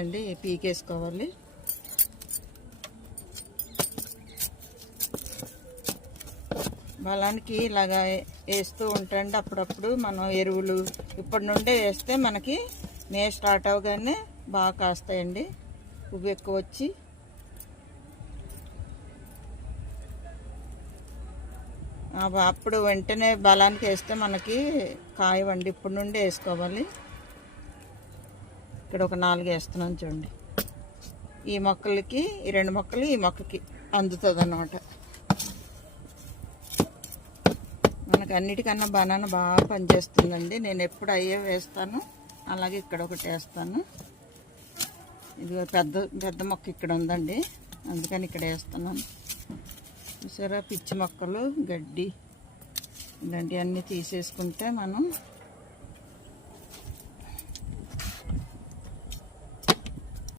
అండి పీకేసుకోవాలి. బలానికి ఇలాగా వేస్తూ ఉంటాండి అప్పుడప్పుడు. మనం ఎరువులు ఇప్పటి నుండే వేస్తే మనకి మే స్టార్ట్ అవగానే బాగా కాస్తాయండి, పువ్వు ఎక్కువ వచ్చి. అప్పుడు వెంటనే బలానికి వేస్తే మనకి కాయవండి, ఇప్పటి నుండే వేసుకోవాలి. ఇక్కడ ఒక 4 వేస్తున్నాను చూడండి. ఈ మొక్కలకి, ఈ 2 మొక్కలు ఈ మొక్కకి అందుతుంది అన్నమాట. మనకు అన్నిటికన్నా బనానా బాగా పనిచేస్తుందండి. నేను ఎప్పుడు అయ్యే వేస్తాను, అలాగే ఇక్కడ ఒకటి వేస్తాను. ఇది పెద్ద మొక్క ఇక్కడ ఉందండి, అందుకని ఇక్కడ వేస్తున్నాను. చూసారా, పిచ్చి మొక్కలు, గడ్డి ఇలాంటివన్నీ తీసేసుకుంటే మనం